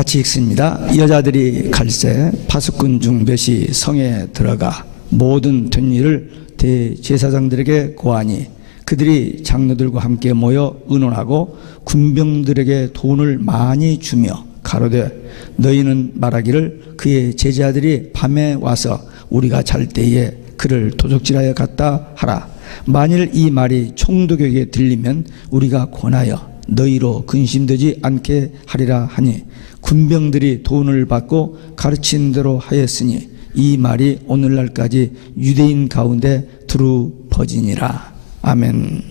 같이 읽습니다. 여자들이 갈새 파수꾼 중 몇이 성에 들어가 모든 된 일을 대제사장들에게 고하니 그들이 장로들과 함께 모여 의논하고 군병들에게 돈을 많이 주며 가로되 너희는 말하기를 그의 제자들이 밤에 와서 우리가 잘 때에 그를 도적질하여 갔다 하라. 만일 이 말이 총독에게 들리면 우리가 권하여 너희로 근심되지 않게 하리라 하니 군병들이 돈을 받고 가르친 대로 하였으니 이 말이 오늘날까지 유대인 가운데 두루 퍼지니라. 아멘.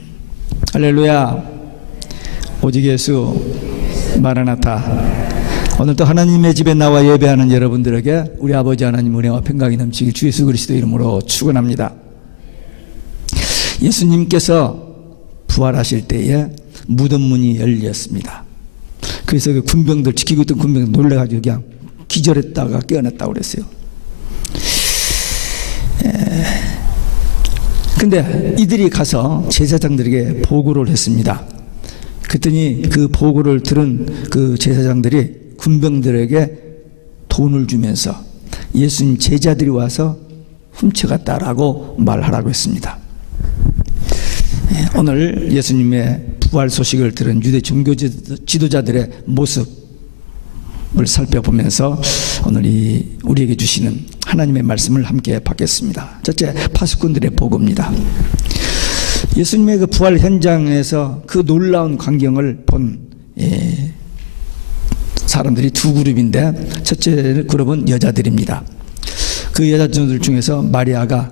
할렐루야. 오직 예수 마라나타. 오늘도 하나님의 집에 나와 예배하는 여러분들에게 우리 아버지 하나님 은혜와 평강이 넘치길 주 예수 그리스도 이름으로 축원합니다. 예수님께서 부활하실 때에 무덤 문이 열렸습니다. 그래서 그 군병들, 지키고 있던 군병들 놀래가지고 그냥 기절했다가 깨어났다고 그랬어요. 근데 이들이 가서 제사장들에게 보고를 했습니다. 그랬더니 그 보고를 들은 그 제사장들이 군병들에게 돈을 주면서 예수님 제자들이 와서 훔쳐갔다라고 말하라고 했습니다. 오늘 예수님의 부활 소식을 들은 유대 종교 지도자들의 모습을 살펴보면서 오늘 우리에게 주시는 하나님의 말씀을 함께 받겠습니다. 첫째, 파수꾼들의 보고입니다. 예수님의 그 부활 현장에서 그 놀라운 광경을 본 사람들이 두 그룹인데, 첫째 그룹은 여자들입니다. 그 여자들 중에서 마리아가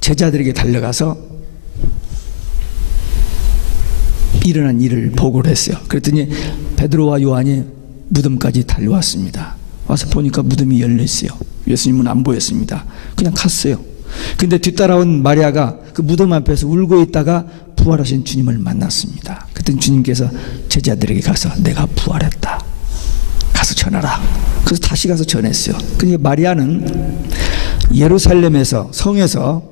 제자들에게 달려가서 일어난 일을 보고를 했어요. 그랬더니 베드로와 요한이 무덤까지 달려왔습니다. 와서 보니까 무덤이 열려있어요. 예수님은 안 보였습니다. 그냥 갔어요. 근데 뒤따라온 마리아가 그 무덤 앞에서 울고 있다가 부활하신 주님을 만났습니다. 그랬더니 주님께서 제자들에게 가서 내가 부활했다, 가서 전하라. 그래서 다시 가서 전했어요. 그러니까 마리아는 예루살렘에서, 성에서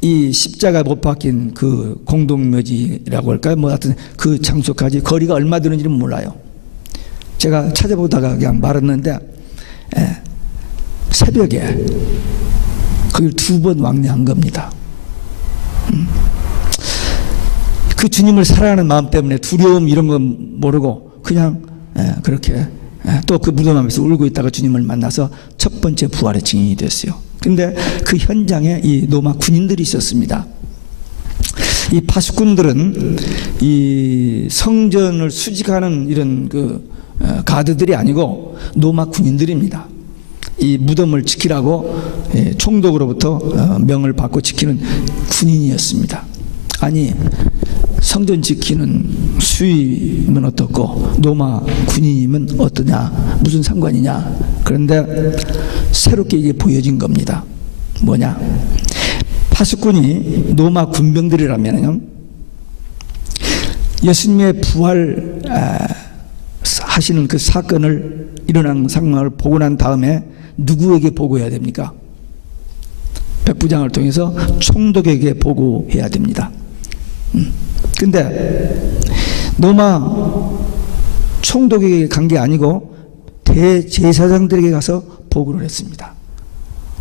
이 십자가 못 박힌 그 공동묘지라고 할까요? 뭐 하여튼 그 장소까지 거리가 얼마 되는지는 몰라요. 제가 찾아보다가 그냥 말했는데, 새벽에 거기를 2번 왕래한 겁니다. 그 주님을 사랑하는 마음 때문에 두려움 이런 건 모르고 그냥 그렇게 또 그 무덤 앞에서 울고 있다가 주님을 만나서 첫 번째 부활의 증인이 됐어요. 근데 그 현장에 이 로마 군인들이 있었습니다. 이 파수꾼들은 이 성전을 수직하는 이런 그 가드들이 아니고 로마 군인들입니다. 이 무덤을 지키라고 총독으로부터 명을 받고 지키는 군인이었습니다. 아니, 성전 지키는 수임은 어떻고 로마 군인이면 어떠냐, 무슨 상관이냐. 그런데 새롭게 이게 보여진 겁니다. 뭐냐, 파수꾼이 로마 군병들이라면 예수님의 부활 하시는 그 사건을, 일어난 상황을 보고 난 다음에 누구에게 보고해야 됩니까? 백부장을 통해서 총독에게 보고해야 됩니다. 근데 로마 총독에게 간 게 아니고 대제사장들에게 가서 보고를 했습니다.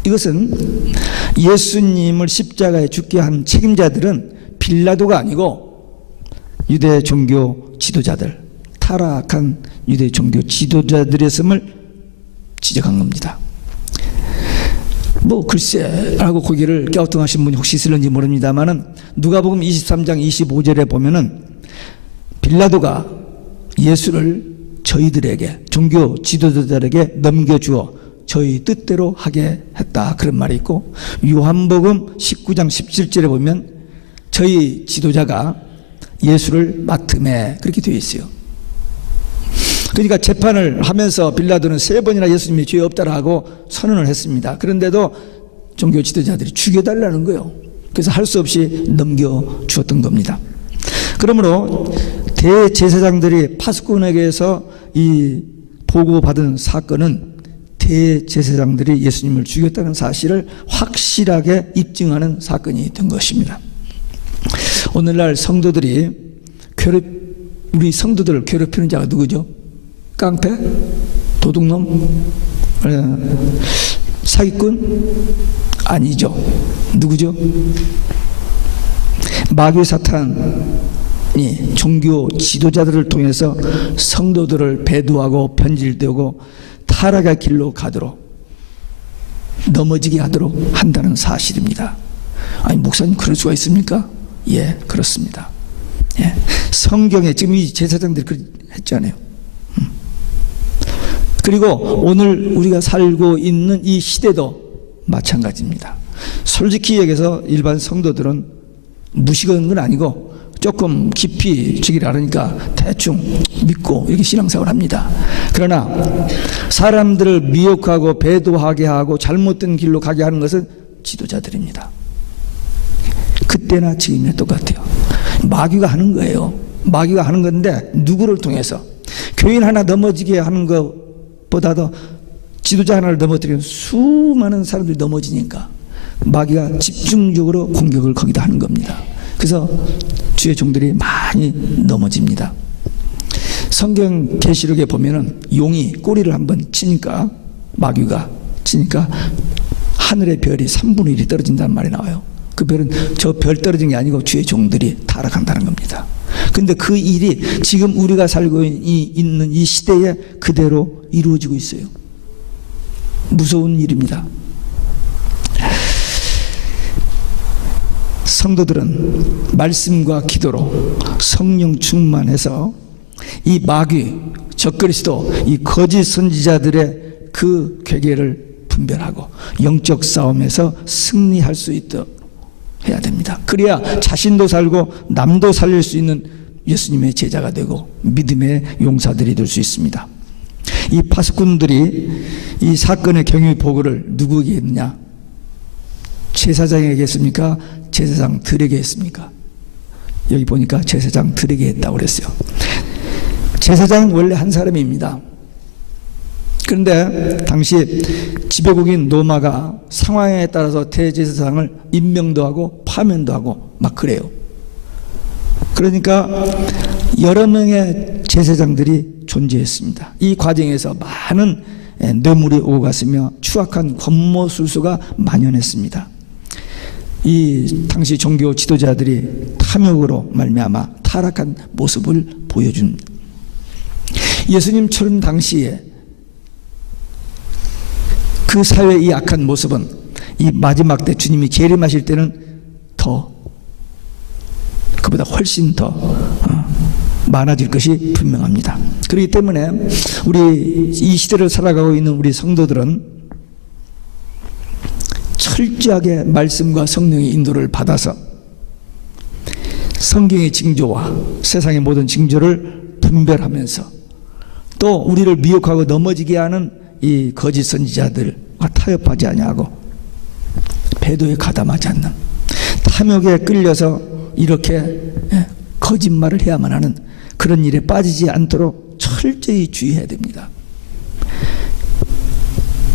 이것은 예수님을 십자가에 죽게 한 책임자들은 빌라도가 아니고 유대 종교 지도자들, 타락한 유대 종교 지도자들이었음을 지적한 겁니다. 뭐 글쎄 라고 고개를 갸우뚱하신 분이 혹시 있을는지 모릅니다만은 누가복음 23장 25절에 보면은 빌라도가 예수를 저희들에게, 종교 지도자들에게 넘겨주어 저희 뜻대로 하게 했다, 그런 말이 있고, 요한복음 19장 17절에 보면 저희 지도자가 예수를 맡음에, 그렇게 되어 있어요. 그러니까 재판을 하면서 빌라도는 3번이나 예수님이 죄 없다라고 선언을 했습니다. 그런데도 종교 지도자들이 죽여달라는 거예요. 그래서 할 수 없이 넘겨주었던 겁니다. 그러므로 대제사장들이 파수꾼에게서 이 보고받은 사건은 대제사장들이 예수님을 죽였다는 사실을 확실하게 입증하는 사건이 된 것입니다. 오늘날 성도들이 우리 성도들을 괴롭히는 자가 누구죠? 깡패? 도둑놈? 사기꾼? 아니죠. 누구죠? 마귀 사탄이 종교 지도자들을 통해서 성도들을 배도하고 변질되고 타락의 길로 가도록, 넘어지게 하도록 한다는 사실입니다. 아니, 목사님 그럴 수가 있습니까? 예, 그렇습니다. 예. 성경에 지금 이 제사장들이 했잖아요. 그리고 오늘 우리가 살고 있는 이 시대도 마찬가지입니다. 솔직히 얘기해서 일반 성도들은 무식한 건 아니고 조금 깊이 지기를 알으니까 대충 믿고 이렇게 신앙생활을 합니다. 그러나 사람들을 미혹하고 배도하게 하고 잘못된 길로 가게 하는 것은 지도자들입니다. 그때나 지금이나 똑같아요. 마귀가 하는 거예요. 마귀가 하는 건데 누구를 통해서? 교인 하나 넘어지게 하는 것보다도 지도자 하나를 넘어뜨리면 수많은 사람들이 넘어지니까 마귀가 집중적으로 공격을 거기다 하는 겁니다. 그래서 주의 종들이 많이 넘어집니다. 성경 계시록에 보면은 용이 꼬리를 한번 치니까, 마귀가 치니까 하늘의 별이 3분의 1이 떨어진다는 말이 나와요. 그 별은 저 별 떨어진 게 아니고 주의 종들이 타락한다는 겁니다. 근데 그 일이 지금 우리가 살고 있는 이 시대에 그대로 이루어지고 있어요. 무서운 일입니다. 성도들은 말씀과 기도로 성령 충만해서 이 마귀, 적그리스도, 이 거짓 선지자들의 그 괴계를 분별하고 영적 싸움에서 승리할 수 있도록 해야 됩니다. 그래야 자신도 살고 남도 살릴 수 있는 예수님의 제자가 되고 믿음의 용사들이 될 수 있습니다. 이 파수꾼들이 이 사건의 경위 보고를 누구에게 했느냐? 제사장에게 했습니까? 제사장들에게 했습니까? 여기 보니까 제사장들에게 했다고 그랬어요. 제사장은 원래 한 사람입니다. 그런데 당시 지배국인 로마가 상황에 따라서 대제사장을 임명도 하고 파면도 하고 막 그래요. 그러니까 여러 명의 제사장들이 존재했습니다. 이 과정에서 많은 뇌물이 오고 갔으며 추악한 권모술수가 만연했습니다. 이 당시 종교 지도자들이 탐욕으로 말미암아 타락한 모습을 보여준, 예수님처럼 당시에 그 사회의 이 악한 모습은 이 마지막 때 주님이 재림하실 때는 더, 그보다 훨씬 더 많아질 것이 분명합니다. 그렇기 때문에 우리 이 시대를 살아가고 있는 우리 성도들은 철저하게 말씀과 성령의 인도를 받아서 성경의 징조와 세상의 모든 징조를 분별하면서 또 우리를 미혹하고 넘어지게 하는 이 거짓 선지자들과 타협하지 아니하고 배도에 가담하지 않는, 탐욕에 끌려서 이렇게 거짓말을 해야만 하는 그런 일에 빠지지 않도록 철저히 주의해야 됩니다.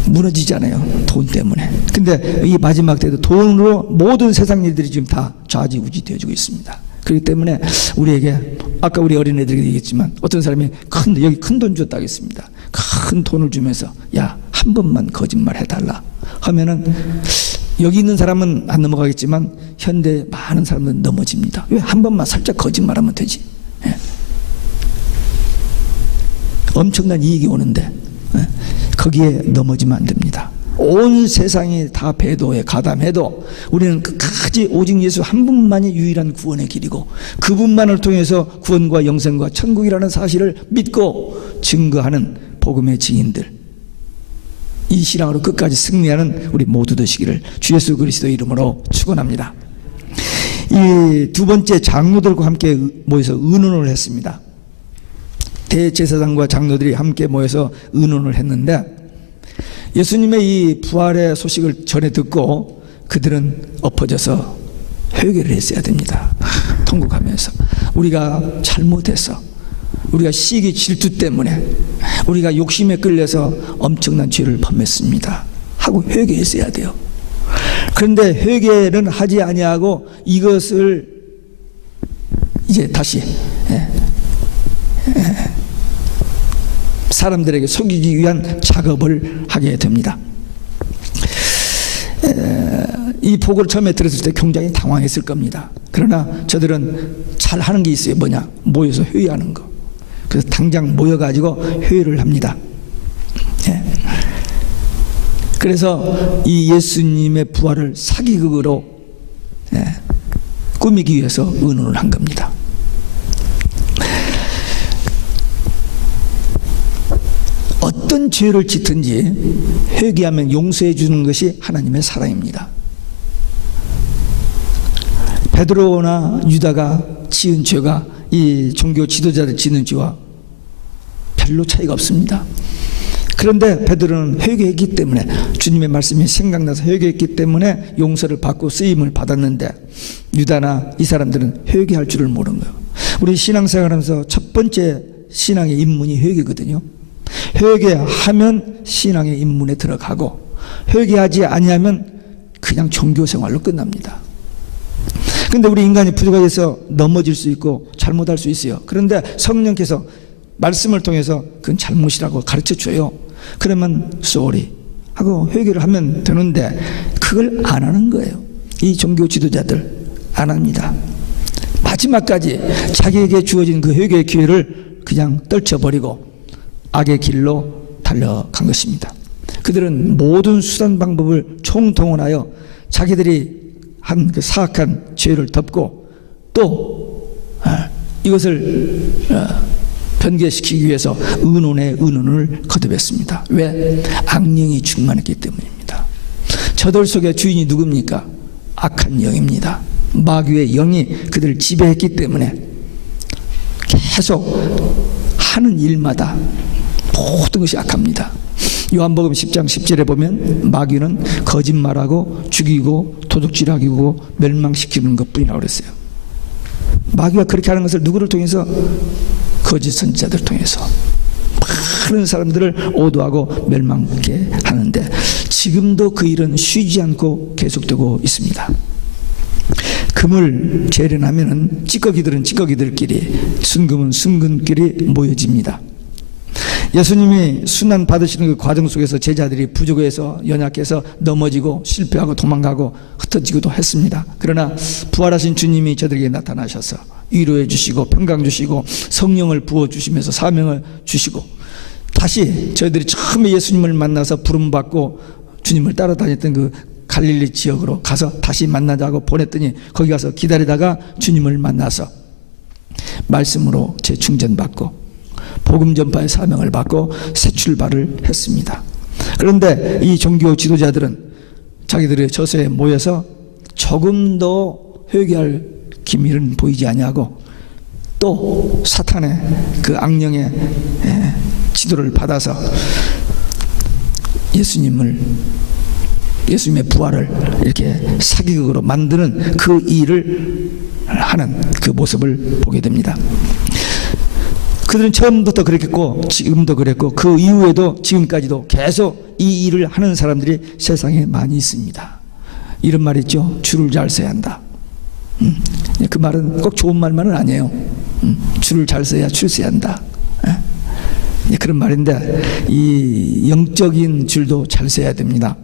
무너지잖아요, 돈 때문에. 근데 이 마지막 때도 돈으로 모든 세상 일들이 지금 다 좌지우지 되어지고 있습니다. 그렇기 때문에 우리에게, 아까 우리 어린애들에게 얘기했지만 어떤 사람이 여기 큰 돈 줬다고 했습니다. 큰 돈을 주면서 야, 한 번만 거짓말 해달라 하면은 여기 있는 사람은 안 넘어가겠지만 현대 많은 사람은 넘어집니다. 왜? 한 번만 살짝 거짓말하면 되지. 예. 엄청난 이익이 오는데 거기에 넘어지면 안 됩니다. 온 세상이 다 배도에 가담해도 우리는 끝까지 오직 예수 한 분만이 유일한 구원의 길이고 그분만을 통해서 구원과 영생과 천국이라는 사실을 믿고 증거하는 복음의 증인들, 이 신앙으로 끝까지 승리하는 우리 모두 되시기를 주 예수 그리스도의 이름으로 축원합니다. 이 두 번째, 장로들과 함께 모여서 의논을 했습니다. 대제사장과 장로들이 함께 모여서 의논을 했는데 예수님의 이 부활의 소식을 전해 듣고 그들은 엎어져서 회개를 했어야 됩니다. 통곡하면서 우리가 잘못해서, 우리가 시기 질투 때문에, 우리가 욕심에 끌려서 엄청난 죄를 범했습니다 하고 회개했어야 돼요. 그런데 회개는 하지 아니하고 이것을 이제 다시 사람들에게 속이기 위한 작업을 하게 됩니다. 이 보고를 처음에 들었을 때 굉장히 당황했을 겁니다. 그러나 저들은 잘 하는 게 있어요. 뭐냐? 모여서 회의하는 거. 그래서 당장 모여가지고 회의를 합니다. 예. 그래서 이 예수님의 부활을 사기극으로 꾸미기 위해서 의논을 한 겁니다. 어떤 죄를 짓든지 회개하면 용서해 주는 것이 하나님의 사랑입니다. 베드로나 유다가 지은 죄가 이 종교 지도자들 지은 죄와 별로 차이가 없습니다. 그런데 베드로는 회개했기 때문에, 주님의 말씀이 생각나서 회개했기 때문에 용서를 받고 쓰임을 받았는데, 유다나 이 사람들은 회개할 줄을 모르는 거예요. 우리 신앙생활하면서 첫 번째 신앙의 입문이 회개거든요. 회개하면 신앙의 입문에 들어가고, 회개하지 아니하면 그냥 종교생활로 끝납니다. 그런데 우리 인간이 부족해서 넘어질 수 있고 잘못할 수 있어요. 그런데 성령께서 말씀을 통해서 그건 잘못이라고 가르쳐 줘요. 그러면 sorry 하고 회개를 하면 되는데, 그걸 안 하는 거예요. 이 종교 지도자들 안 합니다. 마지막까지 자기에게 주어진 그 회개의 기회를 그냥 떨쳐버리고 악의 길로 달려간 것입니다. 그들은 모든 수단 방법을 총동원하여 자기들이 한 그 사악한 죄를 덮고 또 이것을 변개시키기 위해서 의논을 거듭했습니다. 왜? 악령이 충만했기 때문입니다. 저들 속의 주인이 누굽니까? 악한 영입니다. 마귀의 영이 그들을 지배했기 때문에 계속 하는 일마다 모든 것이 악합니다. 요한복음 10장 10절에 보면 마귀는 거짓말하고 죽이고 도둑질하고 멸망시키는 것뿐이라고 그랬어요. 마귀가 그렇게 하는 것을 누구를 통해서? 거짓 선지자들을 통해서 많은 사람들을 오도하고 멸망케 하는데, 지금도 그 일은 쉬지 않고 계속되고 있습니다. 금을 재련하면 찌꺼기들은 찌꺼기들끼리, 순금은 순금끼리 모여집니다. 예수님이 순환 받으시는 그 과정 속에서 제자들이 부족해서 연약해서 넘어지고 실패하고 도망가고 흩어지기도 했습니다. 그러나 부활하신 주님이 저들에게 나타나셔서 위로해 주시고 평강 주시고 성령을 부어주시면서 사명을 주시고, 다시 저희들이 처음에 예수님을 만나서 부름받고 주님을 따라다녔던 그 갈릴리 지역으로 가서 다시 만나자고 보냈더니, 거기 가서 기다리다가 주님을 만나서 말씀으로 재충전받고 복음 전파의 사명을 받고 새 출발을 했습니다. 그런데 이 종교 지도자들은 자기들의 저서에 모여서 조금도 회개할 기미는 보이지 아니하고, 또 사탄의 그 악령의 지도를 받아서 예수님의 부활을 이렇게 사기극으로 만드는 그 일을 하는 그 모습을 보게 됩니다. 그들은 처음부터 그랬고 지금도 그랬고 그 이후에도 지금까지도 계속 이 일을 하는 사람들이 세상에 많이 있습니다. 이런 말 있죠. 줄을 잘 서야 한다. 그 말은 꼭 좋은 말만은 아니에요. 줄을 잘 서야 출세해야 한다. 그런 말인데, 이 영적인 줄도 잘 서야 됩니다.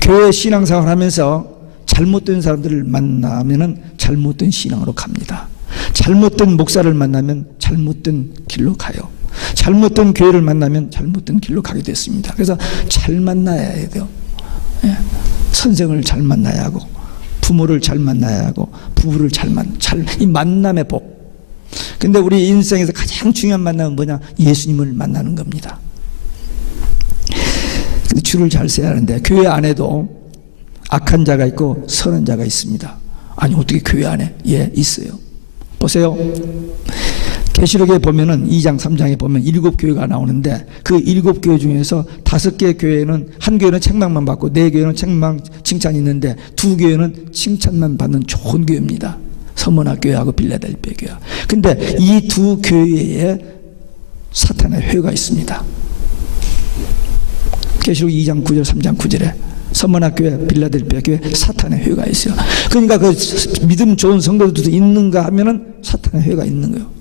교회 신앙생활 하면서 잘못된 사람들을 만나면 잘못된 신앙으로 갑니다. 잘못된 목사를 만나면 잘못된 길로 가요. 잘못된 교회를 만나면 잘못된 길로 가게 됐습니다. 그래서 잘 만나야 돼요. 선생을 잘 만나야 하고, 부모를 잘 만나야 하고, 부부를 이 만남의 복. 근데 우리 인생에서 가장 중요한 만남은 뭐냐? 예수님을 만나는 겁니다. 근데 줄을 잘 서야 하는데, 교회 안에도 악한 자가 있고 선한 자가 있습니다. 아니, 어떻게 교회 안에? 예, 있어요. 보세요. 계시록에 보면은 2장 3장에 보면 7교회가 나오는데, 그 7교회 중에서 5개 교회는, 한 교회는 책망만 받고 4교회는 칭찬이 있는데 2교회는 칭찬만 받는 좋은 교회입니다. 서머나 교회하고 빌라델피아 교회. 근데 이 2교회에 사탄의 회가 있습니다. 계시록 2장 9절 3장 9절에 서머나 교회, 빌라델피아 교회 사탄의 회가 있어요. 그러니까 그 믿음 좋은 성도들도 있는가 하면은 사탄의 회가 있는 거예요.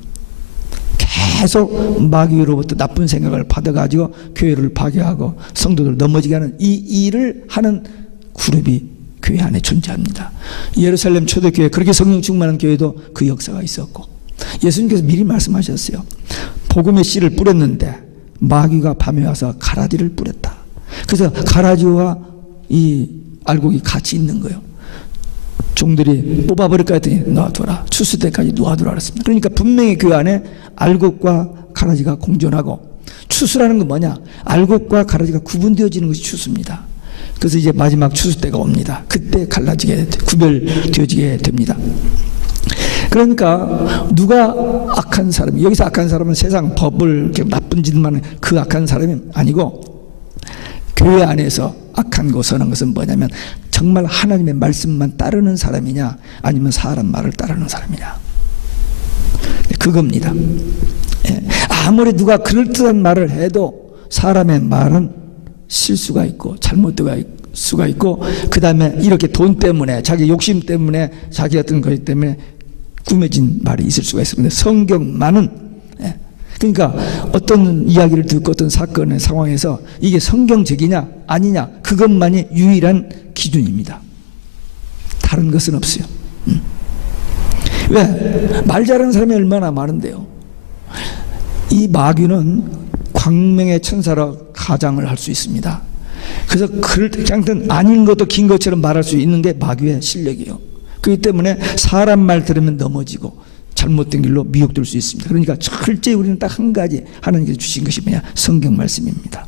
계속 마귀로부터 나쁜 생각을 받아가지고 교회를 파괴하고 성도들 넘어지게 하는 이 일을 하는 그룹이 교회 안에 존재합니다. 예루살렘 초대교회, 그렇게 성령 충만한 교회도 그 역사가 있었고, 예수님께서 미리 말씀하셨어요. 복음의 씨를 뿌렸는데 마귀가 밤에 와서 가라지를 뿌렸다. 그래서 가라지와 이 알곡이 같이 있는 거예요. 종들이 뽑아버릴까 했더니 놔둬라, 추수 때까지 놔두라 그랬습니다. 그러니까 분명히 그 안에 알곡과 가라지가 공존하고, 추수라는 건 뭐냐, 알곡과 가라지가 구분되어지는 것이 추수입니다. 그래서 이제 마지막 추수 때가 옵니다. 그때 갈라지게, 구별되어지게 됩니다. 그러니까 누가 악한 사람, 여기서 악한 사람은 세상 법을 나쁜 짓만 하는 그 악한 사람이 아니고, 교회 안에서 악한 거 선한 것은 뭐냐면 정말 하나님의 말씀만 따르는 사람이냐, 아니면 사람 말을 따르는 사람이냐, 그겁니다. 아무리 누가 그럴듯한 말을 해도 사람의 말은 실수가 있고 잘못될 수가 있고, 그 다음에 이렇게 돈 때문에, 자기 욕심 때문에, 자기 어떤 것 때문에 꾸며진 말이 있을 수가 있습니다. 성경만은, 그러니까 어떤 이야기를 듣고 어떤 사건의 상황에서 이게 성경적이냐 아니냐, 그것만이 유일한 기준입니다. 다른 것은 없어요. 왜? 말 잘하는 사람이 얼마나 많은데요. 이 마귀는 광명의 천사로 가장을 할 수 있습니다. 그래서 그냥 아닌 것도 긴 것처럼 말할 수 있는 게 마귀의 실력이에요. 그렇기 때문에 사람 말 들으면 넘어지고 잘못된 길로 미혹될 수 있습니다. 그러니까 철저히 우리는 딱 한 가지 하나님께서 주신 것이 뭐냐, 성경 말씀입니다.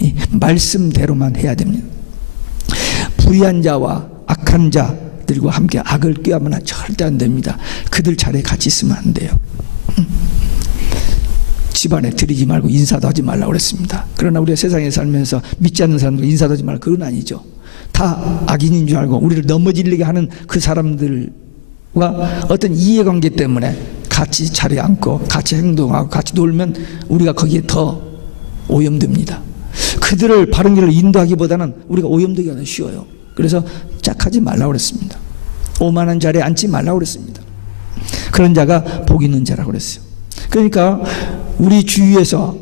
이 말씀대로만 해야 됩니다. 불의한 자와 악한 자들과 함께 악을 꾀하면 절대 안 됩니다. 그들 자리에 같이 있으면 안 돼요. 집안에 들이지 말고 인사도 하지 말라고 그랬습니다. 그러나 우리가 세상에 살면서 믿지 않는 사람들 인사도 하지 말고, 그건 아니죠. 다 악인인 줄 알고 우리를 넘어지려게 하는 그 사람들과 어떤 이해관계 때문에 같이 자리에 앉고 같이 행동하고 같이 놀면 우리가 거기에 더 오염됩니다. 그들을 바른 길로 인도하기보다는 우리가 오염되기가 더 쉬워요. 그래서 짝하지 말라고 그랬습니다. 오만한 자리에 앉지 말라고 그랬습니다. 그런 자가 복 있는 자라고 그랬어요. 그러니까 우리 주위에서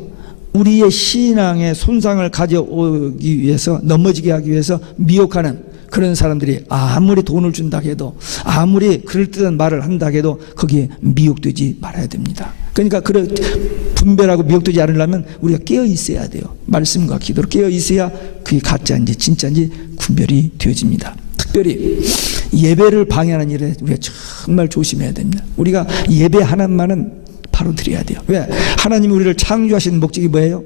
우리의 신앙에 손상을 가져오기 위해서, 넘어지게 하기 위해서 미혹하는 그런 사람들이 아무리 돈을 준다 해도, 아무리 그럴듯한 말을 한다 해도 거기에 미혹되지 말아야 됩니다. 그러니까 분별하고 미혹되지 않으려면 우리가 깨어 있어야 돼요. 말씀과 기도로 깨어 있어야 그게 가짜인지 진짜인지 구별이 되어집니다. 특별히 예배를 방해하는 일에 우리가 정말 조심해야 됩니다. 우리가 예배 하나만은 바로 드려야 돼요. 왜? 하나님이 우리를 창조하신 목적이 뭐예요?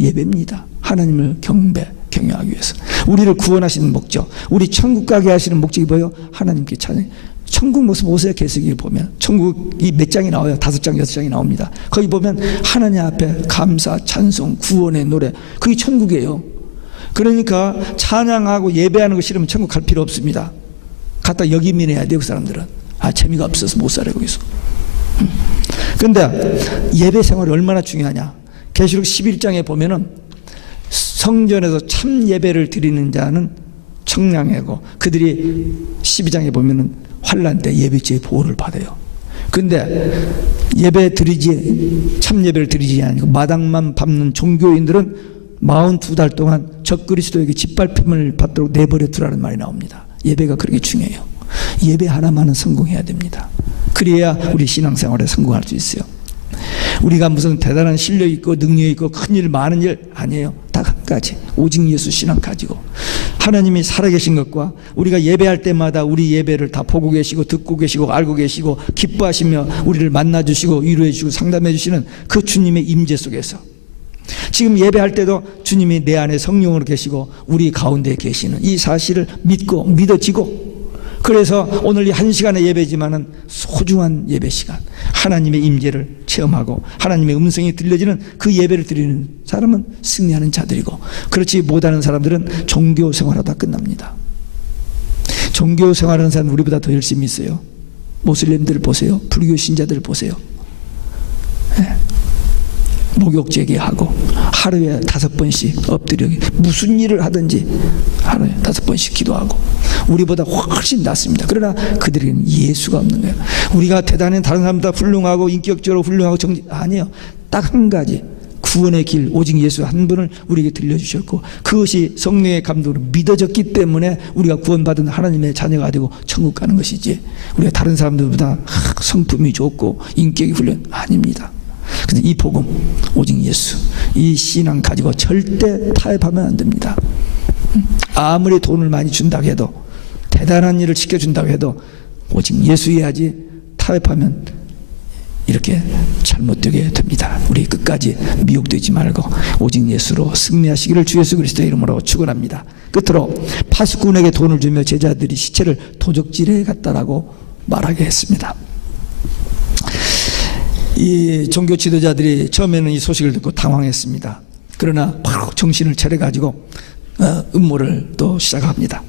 예배입니다. 하나님을 경외하기 위해서. 우리를 구원하시는 목적, 우리 천국 가게 하시는 목적이 뭐예요? 하나님께 찬양. 천국 모습 보세요. 계시록을 보면 천국이 몇 장이 나와요? 5장 6장이 나옵니다. 거기 보면 하나님 앞에 감사, 찬송, 구원의 노래, 그게 천국이에요. 그러니까 찬양하고 예배하는 거 싫으면 천국 갈 필요 없습니다. 갖다 여기면 해야 돼요. 그 사람들은 재미가 없어서 못 살아요 거기서. 그런데 예배 생활이 얼마나 중요하냐. 계시록 11장에 보면은 성전에서 참 예배를 드리는 자는 청량하고, 그들이 12장에 보면은 환난 때 예배죄의 보호를 받아요. 그런데 참 예배를 드리지 않고 마당만 밟는 종교인들은 42달 동안 적그리스도에게 짓밟힘을 받도록 내버려 두라는 말이 나옵니다. 예배가 그렇게 중요해요. 예배 하나만은 성공해야 됩니다. 그래야 우리 신앙생활에 성공할 수 있어요. 우리가 무슨 대단한 실력 있고 능력 있고 큰일 많은 일 아니에요. 딱 한 가지, 오직 예수 신앙 가지고 하나님이 살아계신 것과 우리가 예배할 때마다 우리 예배를 다 보고 계시고 듣고 계시고 알고 계시고 기뻐하시며 우리를 만나주시고 위로해 주시고 상담해 주시는 그 주님의 임재 속에서, 지금 예배할 때도 주님이 내 안에 성령으로 계시고 우리 가운데 계시는 이 사실을 믿고 믿어지고, 그래서 오늘 이 1시간의 예배지만은 소중한 예배 시간, 하나님의 임재를 체험하고 하나님의 음성이 들려지는 그 예배를 드리는 사람은 승리하는 자들이고, 그렇지 못하는 사람들은 종교 생활하다 끝납니다. 종교 생활하는 사람은 우리보다 더 열심히 있어요. 모슬림들 보세요. 불교 신자들 보세요. 목욕 재개하고 하루에 5번씩 엎드려 무슨 일을 하든지 하루에 5번씩 기도하고, 우리보다 훨씬 낫습니다. 그러나 그들에게는 예수가 없는 거예요. 우리가 대단히 다른 사람보다 훌륭하고 인격적으로 훌륭하고 아니에요. 딱 한 가지, 구원의 길 오직 예수 한 분을 우리에게 들려주셨고, 그것이 성령의 감동으로 믿어졌기 때문에 우리가 구원받은 하나님의 자녀가 되고 천국 가는 것이지, 우리가 다른 사람들보다 성품이 좋고 인격이 훌륭한 아닙니다. 근데 이 복음 오직 예수, 이 신앙 가지고 절대 타협하면 안 됩니다. 아무리 돈을 많이 준다고 해도, 대단한 일을 시켜준다고 해도 오직 예수여야지, 타협하면 이렇게 잘못되게 됩니다. 우리 끝까지 미혹되지 말고 오직 예수로 승리하시기를 주 예수 그리스도의 이름으로 축원합니다. 끝으로 파수꾼에게 돈을 주며 제자들이 시체를 도적질해 갔다라고 말하게 했습니다. 이 종교 지도자들이 처음에는 이 소식을 듣고 당황했습니다. 그러나 바로 정신을 차려가지고 음모를 또 시작합니다.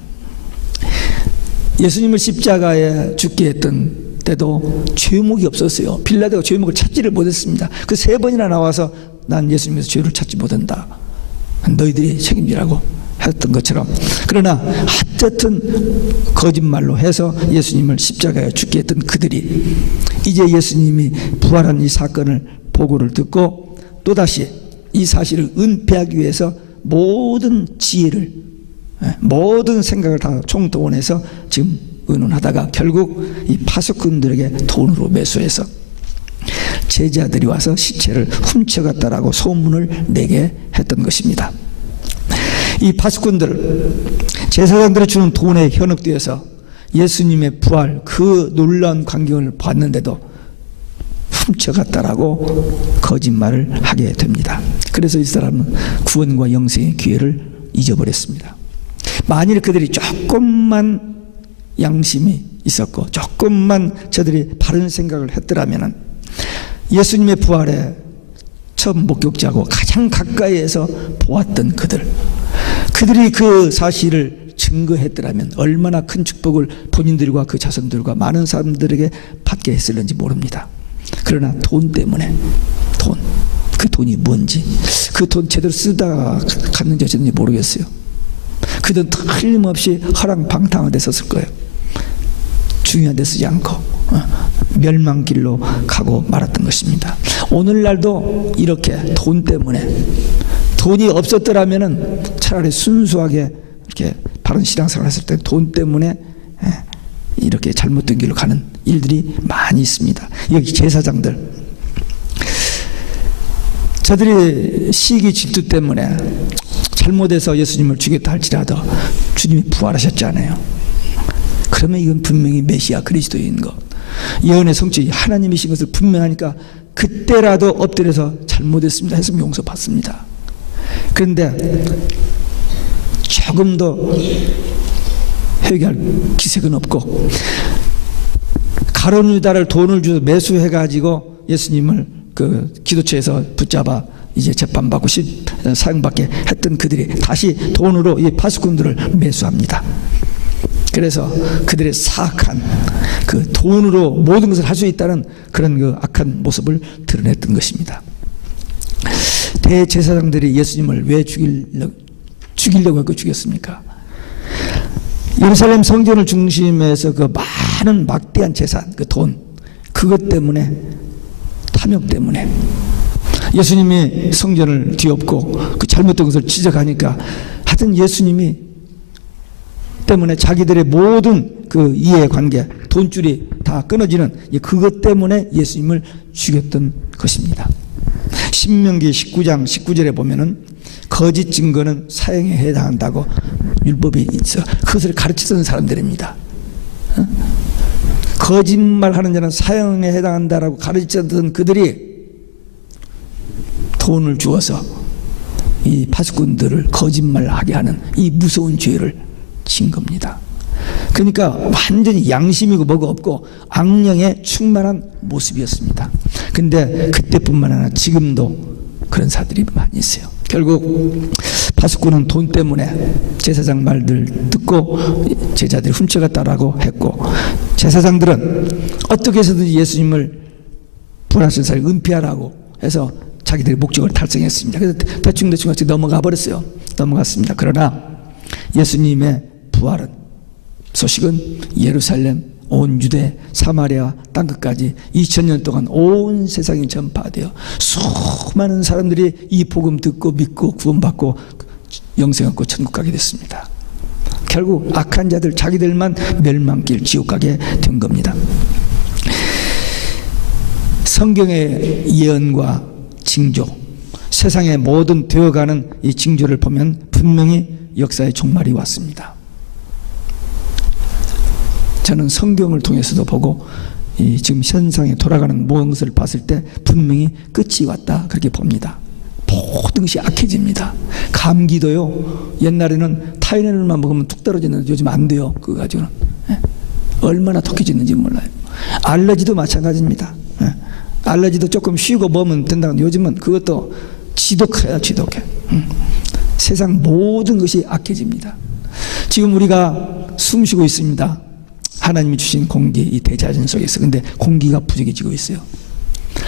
예수님을 십자가에 죽게 했던 때도 죄목이 없었어요. 빌라도가 죄목을 찾지를 못했습니다. 그 3번이나 나와서 난 예수님에서 죄를 찾지 못한다, 너희들이 책임지라고 했던 것처럼. 그러나 하여튼 거짓말로 해서 예수님을 십자가에 죽게 했던 그들이 이제 예수님이 부활한 이 사건을 보고를 듣고 또다시 이 사실을 은폐하기 위해서 모든 지혜를, 모든 생각을 다 총동원해서 지금 의논하다가 결국 이 파수꾼들에게 돈으로 매수해서 제자들이 와서 시체를 훔쳐갔다라고 소문을 내게 했던 것입니다. 이 파수꾼들, 제사장들이 주는 돈에 현혹되어서 예수님의 부활, 그 놀라운 광경을 봤는데도 훔쳐갔다라고 거짓말을 하게 됩니다. 그래서 이 사람은 구원과 영생의 기회를 잊어버렸습니다. 만일 그들이 조금만 양심이 있었고 조금만 저들이 바른 생각을 했더라면 예수님의 부활에 처음 목격자고 가장 가까이에서 보았던 그들이 그 사실을 증거했더라면 얼마나 큰 축복을 본인들과 그 자손들과 많은 사람들에게 받게 했을는지 모릅니다. 그러나 돈 때문에, 그 돈이 뭔지, 그 돈 제대로 쓰다가 갔는지 어쨌는지 모르겠어요. 그 돈 틀림없이 허랑방탕한 데 썼을 거예요. 중요한 데 쓰지 않고 멸망길로 가고 말았던 것입니다. 오늘날도 이렇게 돈 때문에, 돈이 없었더라면 차라리 순수하게 이렇게 바른 신앙생활을 했을 때 돈 때문에 이렇게 잘못된 길로 가는 일들이 많이 있습니다. 여기 제사장들, 저들이 시기 질투 때문에 잘못해서 예수님을 죽였다 할지라도 주님이 부활하셨잖아요. 그러면 이건 분명히 메시아 그리스도인 것, 예언의 성취 하나님이신 것을 분명하니까 그때라도 엎드려서 잘못했습니다 했으면 용서받습니다. 그런데 조금도 회개할 기색은 없고 가룟 유다를 돈을 주서 매수해가지고 예수님을 그 기도처에서 붙잡아 이제 재판받고 사형받게 했던 그들이 다시 돈으로 이 파수꾼들을 매수합니다. 그래서 그들의 사악한 그 돈으로 모든 것을 할 수 있다는 그런 그 악한 모습을 드러냈던 것입니다. 대제사장들이 예수님을 왜 죽이려고 했고 죽였습니까? 예루살렘 성전을 중심해서 그 많은 막대한 재산, 그 돈, 그것 때문에, 탐욕 때문에 예수님이 성전을 뒤엎고 그 잘못된 것을 지적하니까 하여튼 예수님이 때문에 자기들의 모든 그 이해관계, 돈줄이 다 끊어지는 그것 때문에 예수님을 죽였던 것입니다. 신명기 19장 19절에 보면은 거짓 증거는 사형에 해당한다고 율법이 있어. 그것을 가르치던 사람들입니다. 거짓말하는 자는 사형에 해당한다라고 가르치던 그들이 돈을 주어서 이 파수꾼들을 거짓말하게 하는 이 무서운 죄를 진 겁니다. 그러니까 완전히 양심이고 뭐가 없고 악령에 충만한 모습이었습니다. 근데 그때뿐만 아니라 지금도 그런 사람들이 많이 있어요. 결국 파수꾼은 돈 때문에 제사장 말들 듣고 제자들이 훔쳐갔다라고 했고, 제사장들은 어떻게 해서든지 예수님을 부활하신 사람을 은폐하라고 해서 자기들의 목적을 달성했습니다. 그래서 대충 같이 넘어가 버렸어요. 넘어갔습니다. 그러나 예수님의 부활은 소식은 예루살렘, 온 유대, 사마리아 땅끝까지 2000년 동안 온 세상에 전파되어 수많은 사람들이 이 복음 듣고 믿고 구원받고 영생 얻고 천국 가게 됐습니다. 결국 악한 자들 자기들만 멸망길 지옥 가게 된 겁니다. 성경의 예언과 징조, 세상의 모든 되어가는 이 징조를 보면 분명히 역사의 종말이 왔습니다. 저는 성경을 통해서도 보고 지금 현상에 돌아가는 모든 것을 봤을 때 분명히 끝이 왔다 그렇게 봅니다. 모든 것이 악해집니다. 감기도요, 옛날에는 타이레놀만 먹으면 뚝 떨어지는데 요즘 안 돼요. 그거 가지고는. 얼마나 독해졌는지 몰라요. 알러지도 마찬가지입니다. 알러지도 조금 쉬고 먹으면 된다는데 요즘은 그것도 지독해요. 지독해. 세상 모든 것이 악해집니다. 지금 우리가 숨 쉬고 있습니다. 하나님이 주신 공기, 이 대자연 속에서. 근데 공기가 부족해지고 있어요.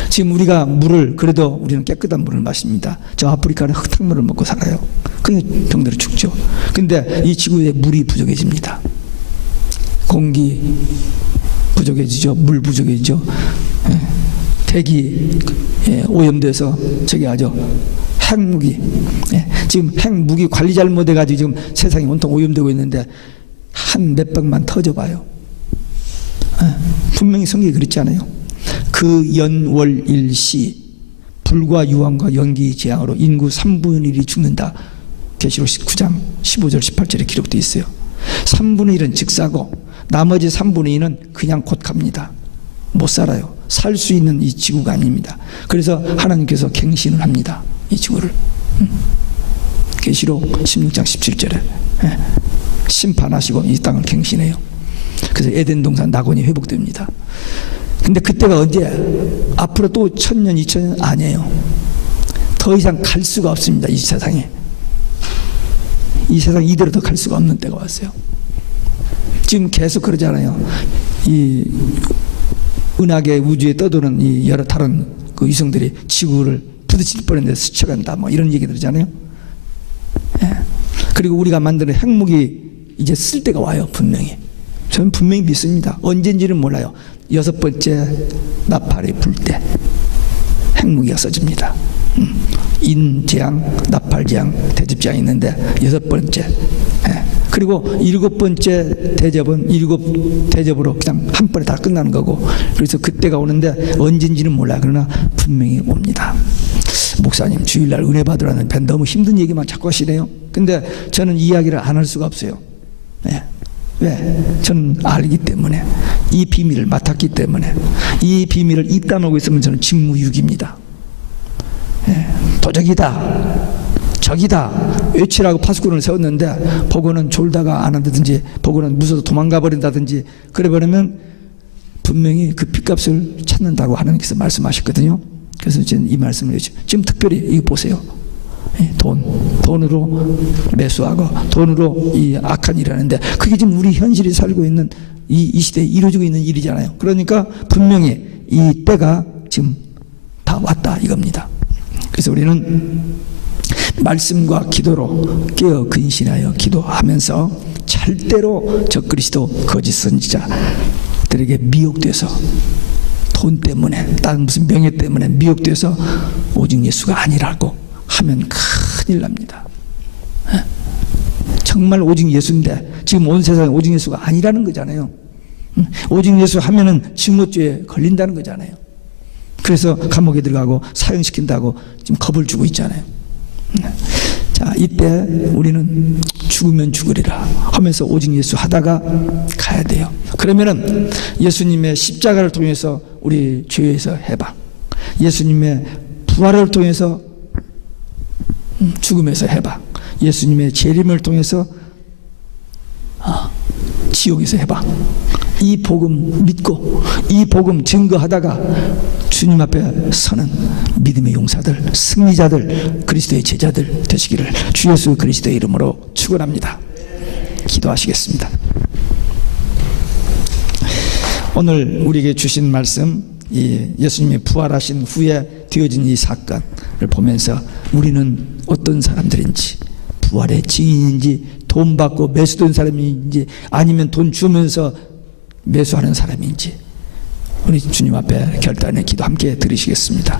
지금 우리가 물을, 그래도 우리는 깨끗한 물을 마십니다. 저 아프리카는 흙탕물을 먹고 살아요. 그러니까 병들어 죽죠. 근데 이 지구에 물이 부족해집니다. 공기 부족해지죠. 물 부족해지죠. 대기 오염돼서 저기 아주 핵무기, 지금 핵무기 관리 잘못해가지고 지금 세상이 온통 오염되고 있는데 한 몇 방만 터져봐요. 분명히 성경이 그렇지 않아요? 그 연월일시 불과 유황과 연기 재앙으로 인구 3분의 1이 죽는다. 계시록 19장 15절 18절에 기록되어 있어요. 3분의 1은 즉사고 나머지 3분의 2는 그냥 곧 갑니다. 못 살아요. 살 수 있는 이 지구가 아닙니다. 그래서 하나님께서 갱신을 합니다. 이 지구를. 계시록 16장 17절에 심판하시고 이 땅을 갱신해요. 그래서 에덴 동산 낙원이 회복됩니다. 근데 그때가 언제? 앞으로 또 1000년, 2000년 아니에요. 더 이상 갈 수가 없습니다. 이 세상에. 이 세상 이대로 더 갈 수가 없는 때가 왔어요. 지금 계속 그러잖아요. 이 은하계 우주에 떠도는 이 여러 다른 그 위성들이 지구를 부딪힐 뻔했는데 스쳐간다. 뭐 이런 얘기 들잖아요. 그리고 우리가 만드는 핵무기 이제 쓸 때가 와요. 분명히. 저는 분명히 믿습니다. 언젠지는 몰라요. 6번째 나팔이 불 때 핵무기가 써집니다. 인재앙, 나팔재앙, 대집재앙이 있는데 6번째. 그리고 7번째 대접은 7 대접으로 그냥 한 번에 다 끝나는 거고, 그래서 그때가 오는데 언젠지는 몰라요. 그러나 분명히 옵니다. 목사님 주일날 은혜 받으라는 편 너무 힘든 얘기만 자꾸 하시네요. 근데 저는 이 이야기를 안 할 수가 없어요. 왜? 저는 알기 때문에, 이 비밀을 맡았기 때문에, 이 비밀을 입다물고 있으면 저는 직무유기입니다. 도적이다, 적이다 외치라고 파수꾼을 세웠는데 보고는 졸다가 안 한다든지 보고는 무서워서 도망가 버린다든지 그래 버리면 분명히 그 핏값을 찾는다고 하나님께서 말씀하셨거든요. 그래서 저는 이 말씀을 해주죠. 지금 특별히 이거 보세요. 돈으로 매수하고 돈으로 이 악한 일을 하는데 그게 지금 우리 현실이 살고 있는 이 시대에 이루어지고 있는 일이잖아요. 그러니까 분명히 이 때가 지금 다 왔다 이겁니다. 그래서 우리는 말씀과 기도로 깨어 근신하여 기도하면서 절대로 적그리스도 거짓 선지자들에게 미혹돼서 돈 때문에 다른 무슨 명예 때문에 미혹돼서 오직 예수가 아니라고 하면 큰일 납니다. 정말 오직 예수인데 지금 온 세상에 오직 예수가 아니라는 거잖아요. 오직 예수 하면은 증오죄에 걸린다는 거잖아요. 그래서 감옥에 들어가고 사형시킨다고 지금 겁을 주고 있잖아요. 자, 이때 우리는 죽으면 죽으리라 하면서 오직 예수 하다가 가야 돼요. 그러면은 예수님의 십자가를 통해서 우리 죄에서 해방, 예수님의 부활을 통해서 죽음에서 해방, 예수님의 재림을 통해서 지옥에서 해방, 이 복음 믿고 이 복음 증거하다가 주님 앞에 서는 믿음의 용사들, 승리자들, 그리스도의 제자들 되시기를 주 예수 그리스도의 이름으로 축원합니다. 기도하시겠습니다. 오늘 우리에게 주신 말씀, 이 예수님이 부활하신 후에 되어진 이 사건을 보면서 우리는 어떤 사람들인지, 부활의 증인인지 돈 받고 매수된 사람인지 아니면 돈 주면서 매수하는 사람인지 우리 주님 앞에 결단의 기도 함께 드리시겠습니다.